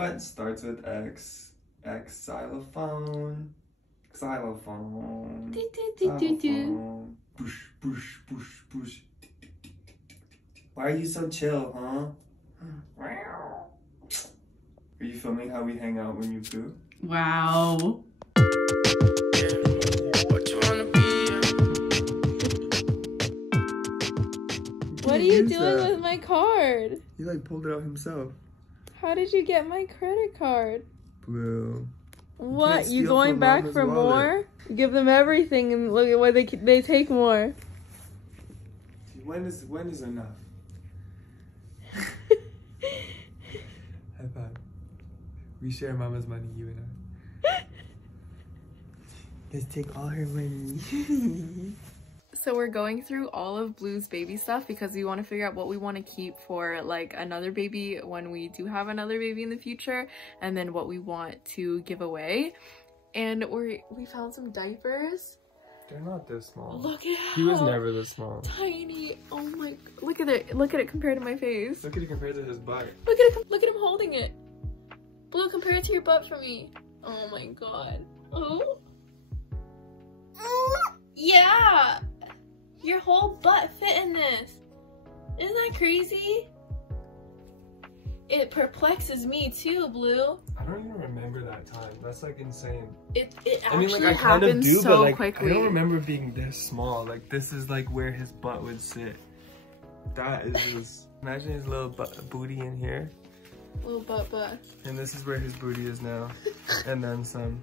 What starts with X? X xylophone. Xylophone. Xylophone. Push, push, push, push. Why are you so chill, huh? Are you filming how we hang out when you poo? Wow. What are you doing with my card? He like pulled it out himself. How did you get my credit card? Blue. What? You going back for more? Give them everything and look at why they take more. When is enough? High five. We share mama's money, you and I. Let's take all her money. So we're going through all of Blue's baby stuff because we want to figure out what we want to keep for like another baby when we do have another baby in the future, and then what we want to give away. And we found some diapers. They're not this small. Look at how he was never this small. Tiny. Oh my, look at it. Look at it compared to my face. Look at it compared to his butt. Look at it. Look at him holding it. Blue, compare it to your butt for me. Oh my god. Oh. Yeah. Your whole butt fit in this. Isn't that crazy? It perplexes me too, Blue. I don't even remember that time. That's like insane. It actually I mean, like, I kind of do, so but like, quickly. I don't remember being this small. Like, this is like where his butt would sit. That is his. Imagine his little booty in here. Little butt. And this is where his booty is now. And then some.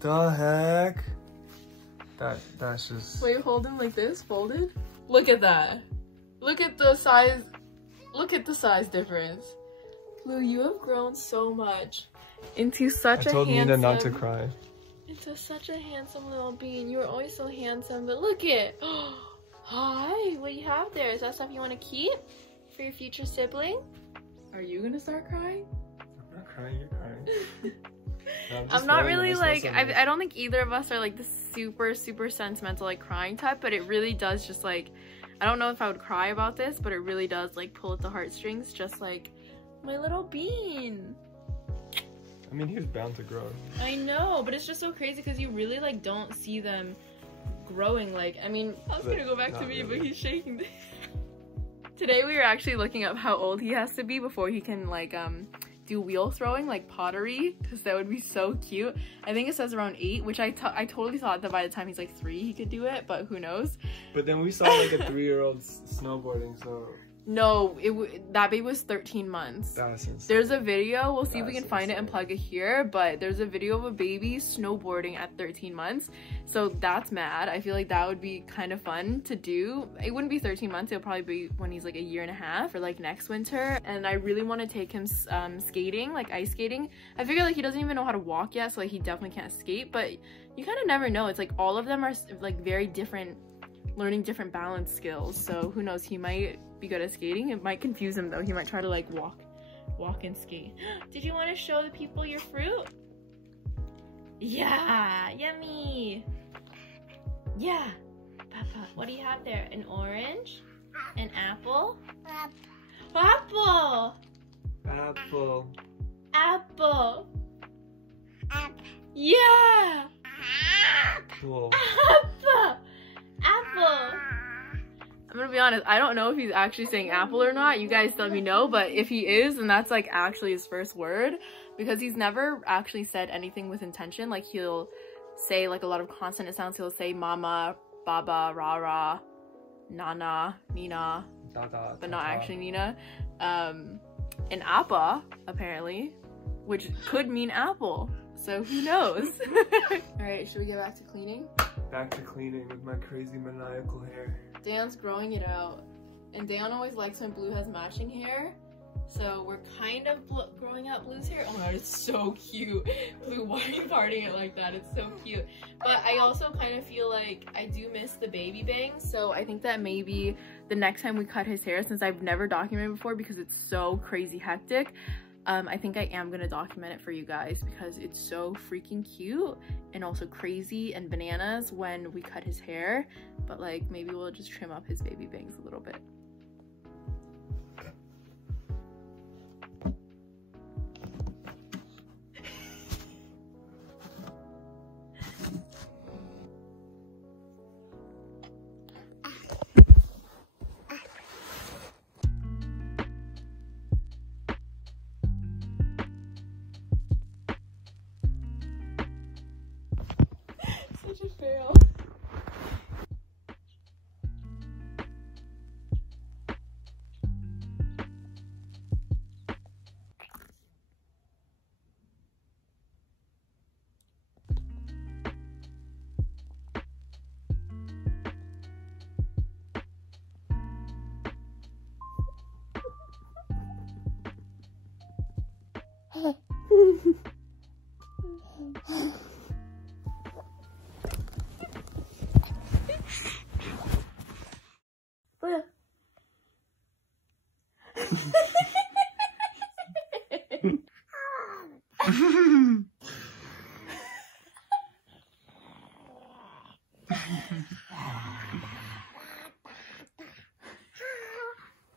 The heck? That's just... Wait, hold him like this, folded? Look at that. Look at the size. Look at the size difference. Blue, you have grown so much into such a handsome... I told Nina not to cry. Into such a handsome little being. You were always so handsome, but look it. Hi, what do you have there? Is that stuff you want to keep for your future sibling? Are you gonna start crying? I'm not crying, you're crying. No, I'm not really like, I don't think either of us are like the super sentimental like crying type, but it really does just like, I don't know if I would cry about this, but it really does like pull at the heartstrings, just like my little bean. I mean, he was bound to grow. I know, but it's just so crazy because you really like don't see them growing. Like, I mean, I was gonna go back to me, really. But he's shaking. Today we were actually looking up how old he has to be before he can like do wheel throwing, like pottery, because that would be so cute. I think it says around 8, which I totally thought that by the time he's like 3 he could do it, but who knows. But then we saw like a 3-year-old snowboarding, so no, that baby was 13 months. That's insane. There's a video, we'll see if we can find it and plug it here, but there's a video of a baby snowboarding at 13 months, so that's mad. I feel like that would be kind of fun to do. It wouldn't be 13 months, it'll probably be when he's like 1.5 years or like next winter. And I really want to take him skating, like ice skating. I figure like he doesn't even know how to walk yet, so like he definitely can't skate, but you kind of never know. It's like all of them are like very different, learning different balance skills, so who knows, he might be good at skating. It might confuse him though. He might try to like walk and skate. Did you want to show the people your fruit? Yeah, yummy. Yeah. Papa, what do you have there? An orange? An apple? Apple. Apple. Apple. Yeah. Apple. Apple. I'm gonna be honest, I don't know if he's actually saying apple or not. You guys let me know, but if he is, then that's like actually his first word, because he's never actually said anything with intention. Like he'll say like a lot of consonant sounds. He'll say mama, baba, rara, nana, nina, dada, but not actually Nina. And appa, apparently, which could mean apple. So who knows? All right, should we get back to cleaning? Back to cleaning with my crazy maniacal hair. Dan's growing it out, and Dan always likes when Blue has matching hair, so we're kind of growing out Blue's hair. Oh my god, it's so cute. Blue, why are you parting it like that? It's so cute. But I also kind of feel like I do miss the baby bangs, so I think that maybe the next time we cut his hair, since I've never documented before because it's so crazy hectic, I think I am gonna document it for you guys because it's so freaking cute and also crazy and bananas when we cut his hair. But like maybe we'll just trim up his baby bangs a little bit.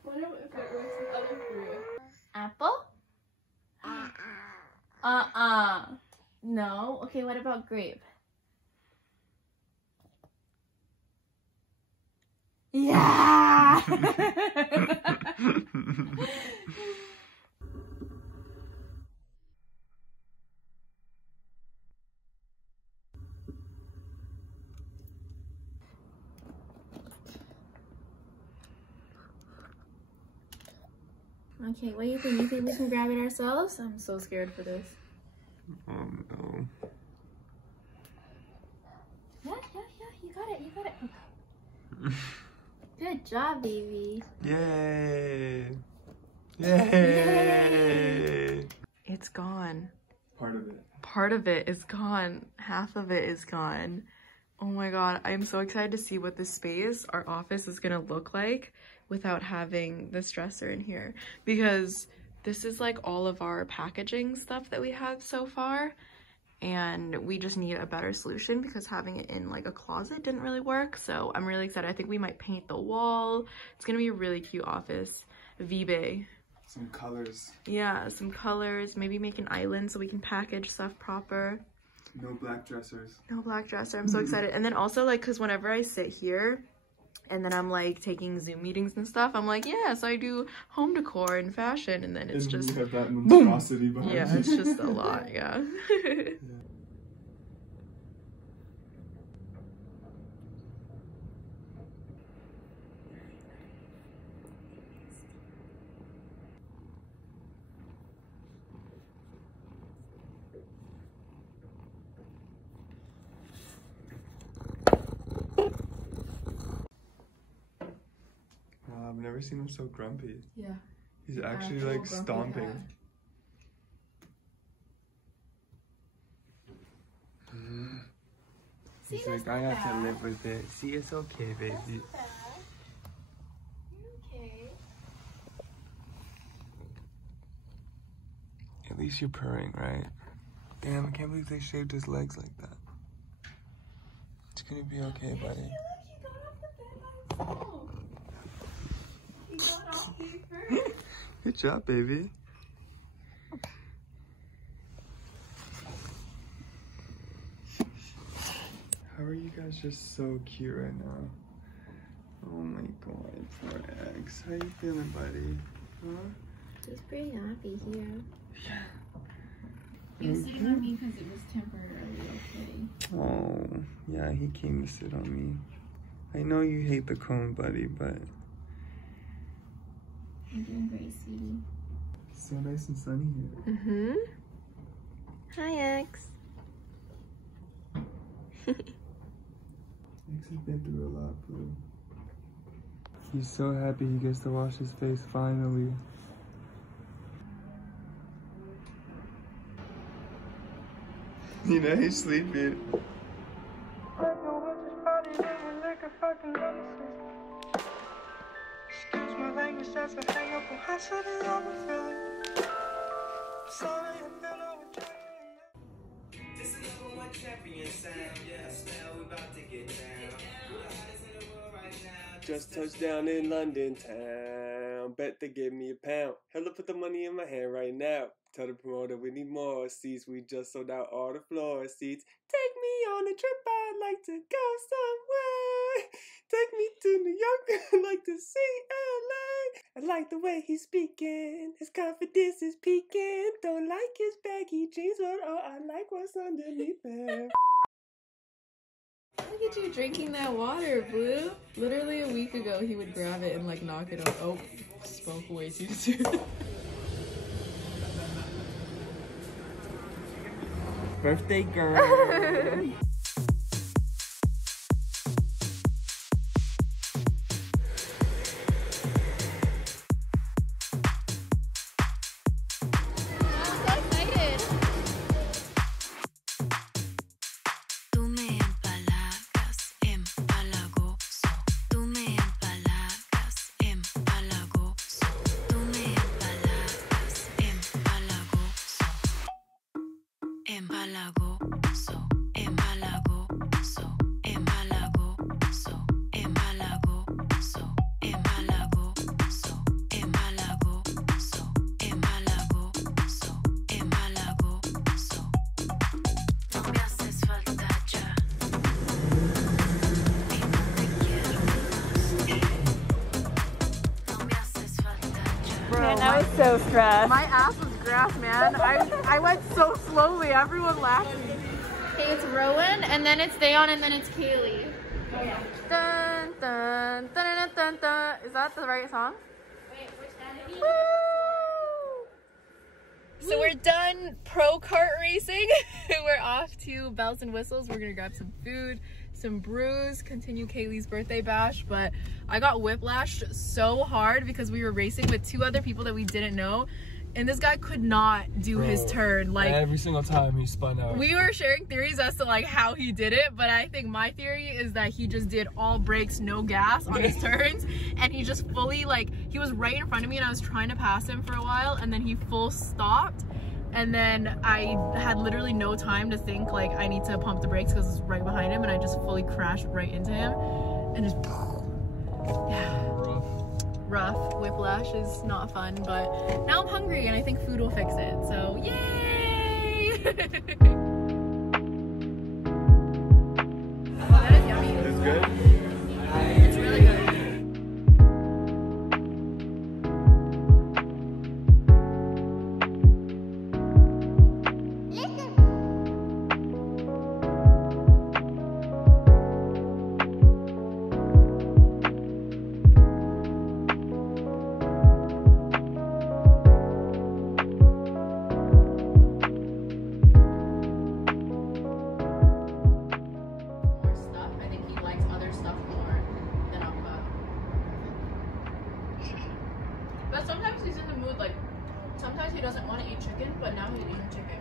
Wonder if it works with other fruit. Apple? No. Okay, what about grape? Yeah! Okay, what do you think? You think we can grab it ourselves? I'm so scared for this. Oh no. Yeah, you got it, Good job, baby. Yay! Yay! It's gone. Part of it. Part of it is gone. Half of it is gone. Oh my god, I'm so excited to see what this space, our office, is gonna look like without having this dresser in here, because this is like all of our packaging stuff that we have so far, and we just need a better solution because having it in like a closet didn't really work. So I'm really excited. I think we might paint the wall. It's gonna be a really cute office. V-Bay. Some colors. Yeah, some colors. Maybe make an island so we can package stuff proper. No black dressers. No black dresser. I'm so excited. And then also, like, because whenever I sit here and then I'm like taking Zoom meetings and stuff, I'm like, yes, I do home decor and fashion, and then it's just you have that monstrosity behind yeah, you. it's just a lot. Yeah. I've never seen him so grumpy. Yeah. He's actually like stomping. He's like, I have to live with it. See, it's okay, baby. You're okay. At least you're purring, right? Damn, I can't believe they shaved his legs like that. It's gonna be okay, buddy. Look, he got off the bed by himself. He got off the bed. Good job, baby. How are you guys just so cute right now? Oh my god, poor X. How you feeling, buddy? Huh? Just pretty happy here. Yeah. He was sitting on me because it was temporarily okay. Oh, yeah, he came to sit on me. I know you hate the cone, buddy, but... You're doing great, sweetie. So nice and sunny here. Mm-hmm. Hi, X. X has been through a lot, Blue. He's so happy he gets to wash his face finally. You know, he's sleeping. Excuse my language, that's a hang up on how should I ever feel. Sorry, I feel overjoyed. This is number one champion sound. Yeah, smell, we about to get down. We're the hottest in the world right now. Just touched down in London town. Bet they give me a pound. Hella put the money in my hand right now. Tell the promoter we need more seats. We just sold out all the floor seats. Take me on a trip, I'd like to go somewhere. Take me to New York, I'd like to see LA. I like the way he's speaking. His confidence is peaking. Don't like his baggy jeans, but oh, I like what's underneath there. Look at you drinking that water, Blue. Literally a week ago, he would grab it and like knock it off. Oh, spoke way too soon. Birthday girl. I'm so excited. Man, I was so stressed. My ass was grass, man. I went so slowly. Everyone laughed at me. Okay, it's Rowan, and then it's Dayon, and then it's Kaylee. Oh yeah. Dun dun dun dun dun dun. Is that the right song? Wait, which entity? So we're done pro kart racing. We're off to Bells and Whistles. We're gonna grab some food, some brews, continue Kaylee's birthday bash. But I got whiplashed so hard because we were racing with 2 other people that we didn't know, and this guy could not do his turn. Like every single time he spun out. We were sharing theories as to like how he did it, but I think my theory is that he just did all brakes, no gas on his turns, and he just fully, like, he was right in front of me and I was trying to pass him for a while, and then he full stopped, and then I had literally no time to think like I need to pump the brakes because it's right behind him, and I just fully crashed right into him and just yeah. Rough. Whiplash is not fun, but now I'm hungry and I think food will fix it, so yay! That is yummy. It's good? It's really good. But sometimes he's in the mood, like, sometimes he doesn't want to eat chicken, but now he's eating chicken.